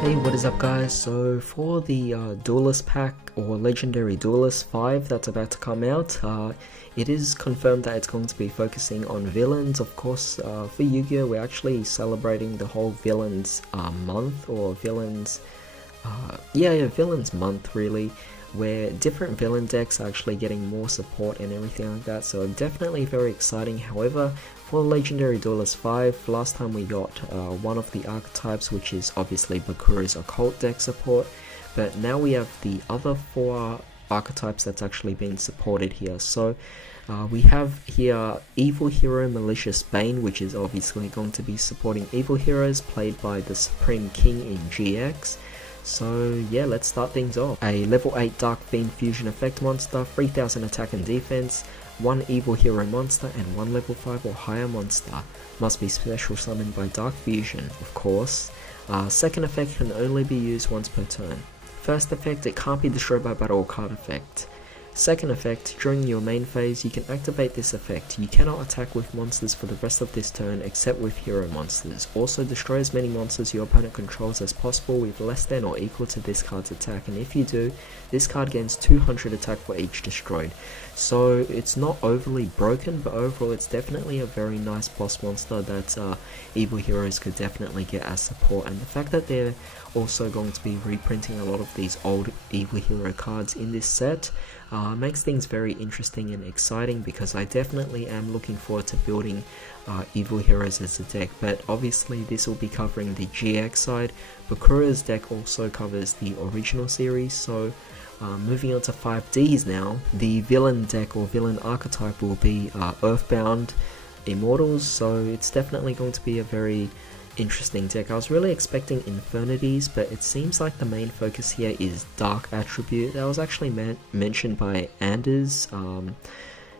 Hey, what is up guys? So for the Duelist pack or Legendary Duelists 5 that's about to come out, it is confirmed that it's going to be focusing on villains. Of course, for Yu-Gi-Oh! We're actually celebrating the whole villains month, or villains, villains month really, where different villain decks are actually getting more support and everything like that, so definitely very exciting. However, for Legendary Duelist 5, last time we got one of the archetypes, which is obviously Bakura's occult deck support, but now we have the other 4 archetypes that's actually been supported here. So we have here Evil Hero Malicious Bane, which is obviously going to be supporting evil heroes played by the Supreme King in GX. So yeah, let's start things off. A level 8 Dark Fiend Fusion Effect monster, 3000 attack and defense, 1 evil hero monster and 1 level 5 or higher monster. Must be special summoned by Dark Fusion, of course. Second effect can only be used once per turn. First effect, it can't be destroyed by battle or card effect. Second effect, during your main phase you can activate this effect. You cannot attack with monsters for the rest of this turn except with hero monsters. Also destroy as many monsters your opponent controls as possible with less than or equal to this card's attack, and if you do, this card gains 200 attack for each destroyed. So it's not overly broken, but overall it's definitely a very nice boss monster that evil heroes could definitely get as support. And the fact that they're also going to be reprinting a lot of these old evil hero cards in this set makes things very interesting and exciting, because I definitely am looking forward to building evil heroes as a deck. But obviously this will be covering the GX side. Bakura's deck also covers the original series, so moving on to 5Ds now. The villain deck or villain archetype will be Earthbound Immortals, so it's definitely going to be a very interesting deck. I was really expecting Infernities, but it seems like the main focus here is Dark Attribute. That was actually mentioned by Anders,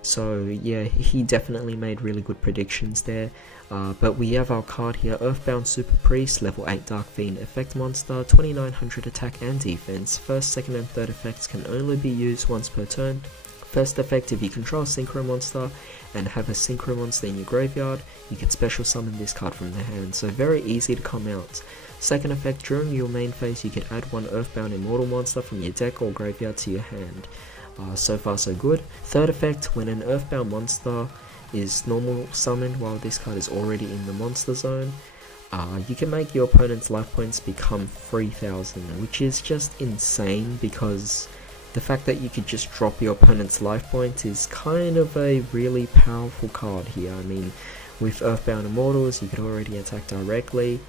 so yeah, he definitely made really good predictions there. But we have our card here, Earthbound Super Priest, level 8 Dark Fiend effect monster, 2900 attack and defense. First, second and third effects can only be used once per turn. First effect, if you control a synchro monster and have a synchro monster in your graveyard, you can special summon this card from the hand, so very easy to come out. Second effect, during your main phase you can add 1 Earthbound Immortal monster from your deck or graveyard to your hand. So far so good. Third effect, when an Earthbound monster is normal summoned while this card is already in the monster zone, you can make your opponent's life points become 3000, which is just insane, because the fact that you could just drop your opponent's life points is kind of a really powerful card here. I mean, with Earthbound Immortals you could already attack directly.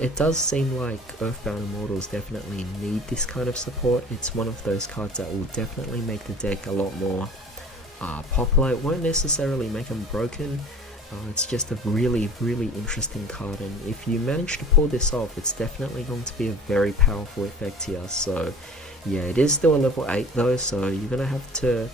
It does seem like Earthbound Immortals definitely need this kind of support. It's one of those cards that will definitely make the deck a lot more popular. It won't necessarily make them broken. It's just a really interesting card, and if you manage to pull this off, it's definitely going to be a very powerful effect here. So yeah, it is still a level 8 though, so you're gonna have to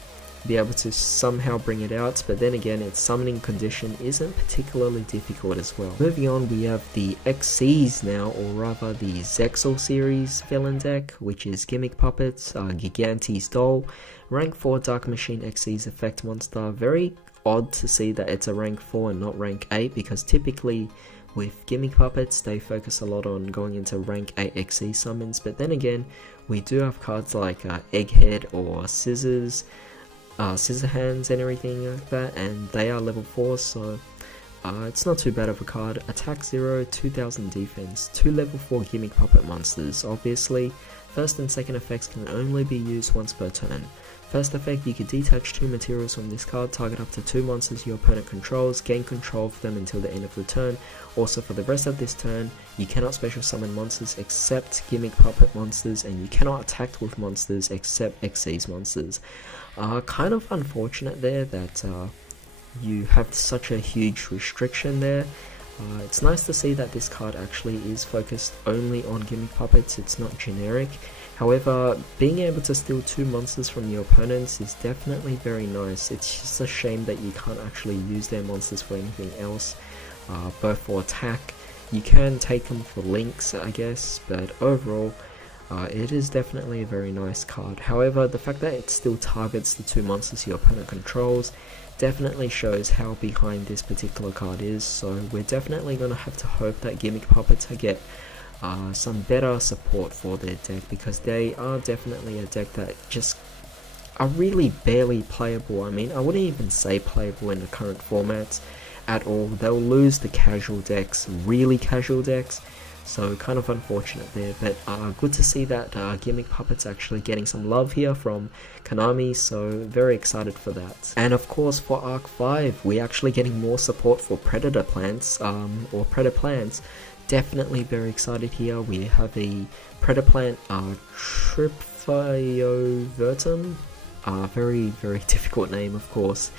be able to somehow bring it out, but then again its summoning condition isn't particularly difficult as well. Moving on, we have the XCs now, or rather the Zexal series villain deck, which is Gimmick Puppets, Gigante's Doll, rank 4 Dark Machine XC's effect monster. Very odd to see that it's a rank 4 and not rank 8, because typically with Gimmick Puppets they focus a lot on going into rank 8 XC summons, but then again we do have cards like Egghead or Scissors, Scissorhands and everything like that, and they are level 4, so it's not too bad of a card. Attack 0, 2000 defense, 2 level 4 Gimmick Puppet monsters. Obviously, first and second effects can only be used once per turn. First effect, you can detach 2 materials from this card, target up to 2 monsters your opponent controls, gain control of them until the end of the turn. Also for the rest of this turn, you cannot special summon monsters except Gimmick Puppet monsters, and you cannot attack with monsters except Xyz monsters. Kind of unfortunate there that you have such a huge restriction there. It's nice to see that this card actually is focused only on Gimmick Puppets, it's not generic. However, being able to steal 2 monsters from your opponents is definitely very nice. It's just a shame that you can't actually use their monsters for anything else, both for attack. You can take them for links, I guess, but overall it is definitely a very nice card. However, the fact that it still targets the 2 monsters your opponent controls definitely shows how behind this particular card is, so we're definitely going to have to hope that Gimmick Puppets get some better support for their deck, because they are definitely a deck that just are really barely playable. I mean, I wouldn't even say playable in the current formats at all. They'll lose the casual decks, really casual decks, so kind of unfortunate there, but good to see that Gimmick Puppet's actually getting some love here from Konami, so very excited for that. And of course for Arc 5, we're actually getting more support for Predator plants, or Predator plants. Definitely very excited here. We have a Predator plant, Tripphyovertum, very difficult name of course,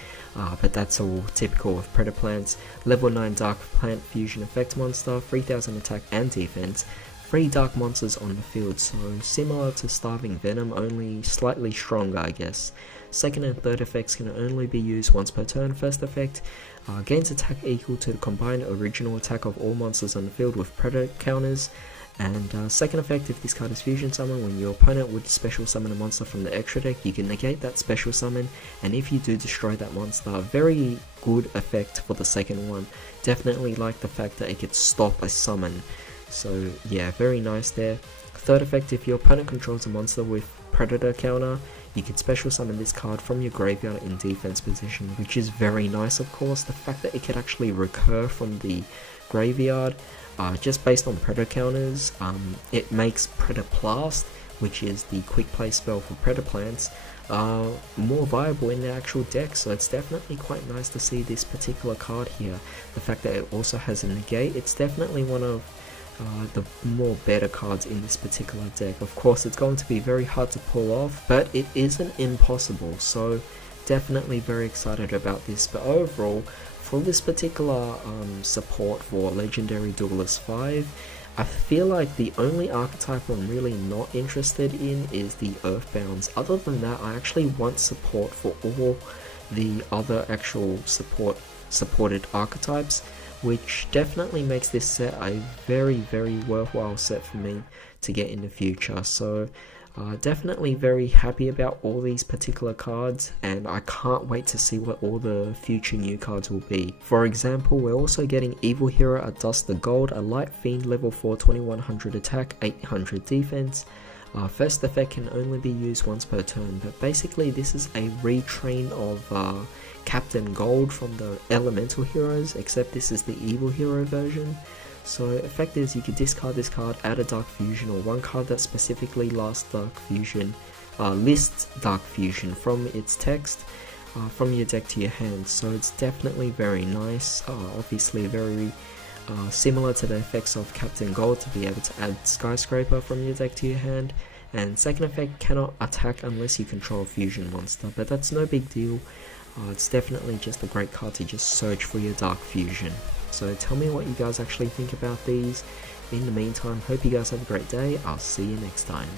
but that's all typical of Predator plants. Level 9 Dark Plant Fusion Effect Monster, 3000 attack and defense, 3 dark monsters on the field, so similar to Starving Venom, only slightly stronger I guess. Second and third effects can only be used once per turn. First effect gains attack equal to the combined original attack of all monsters on the field with Predator counters. And second effect, if this card is fusion summoned, when your opponent would special summon a monster from the extra deck, you can negate that special summon, and if you do destroy that monster, very good effect for the second one. Definitely like the fact that it could stop a summon, so yeah, very nice there. Third effect, if your opponent controls a monster with Predator counter, you can special summon this card from your graveyard in defense position, which is very nice of course. The fact that it could actually recur from the graveyard, just based on Predator counters, it makes Predator Blast, which is the quick play spell for Predator plants, more viable in the actual deck, so it's definitely quite nice to see this particular card here. The fact that it also has a negate, it's definitely one of the more better cards in this particular deck. Of course it's going to be very hard to pull off, but it isn't impossible, so definitely very excited about this. But overall, for this particular support for Legendary Duelists 5, I feel like the only archetype I'm really not interested in is the Earthbounds. Other than that, I actually want support for all the other actual supported archetypes, which definitely makes this set a very worthwhile set for me to get in the future. So definitely very happy about all these particular cards, and I can't wait to see what all the future new cards will be. For example, we're also getting Evil Hero at Dust the Gold, a Light Fiend level 4, 2100 attack, 800 defense. First effect can only be used once per turn, but basically this is a retrain of Captain Gold from the Elemental Heroes, except this is the Evil Hero version. So effect is you can discard this card, add a Dark Fusion, or one card that specifically lists Dark Fusion from its text from your deck to your hand. So it's definitely very nice, obviously very similar to the effects of Captain Gold to be able to add Skyscraper from your deck to your hand. And second effect, cannot attack unless you control a fusion monster, but that's no big deal. It's definitely just a great card to just search for your Dark Fusion. So tell me what you guys actually think about these. In the meantime, hope you guys have a great day. I'll see you next time.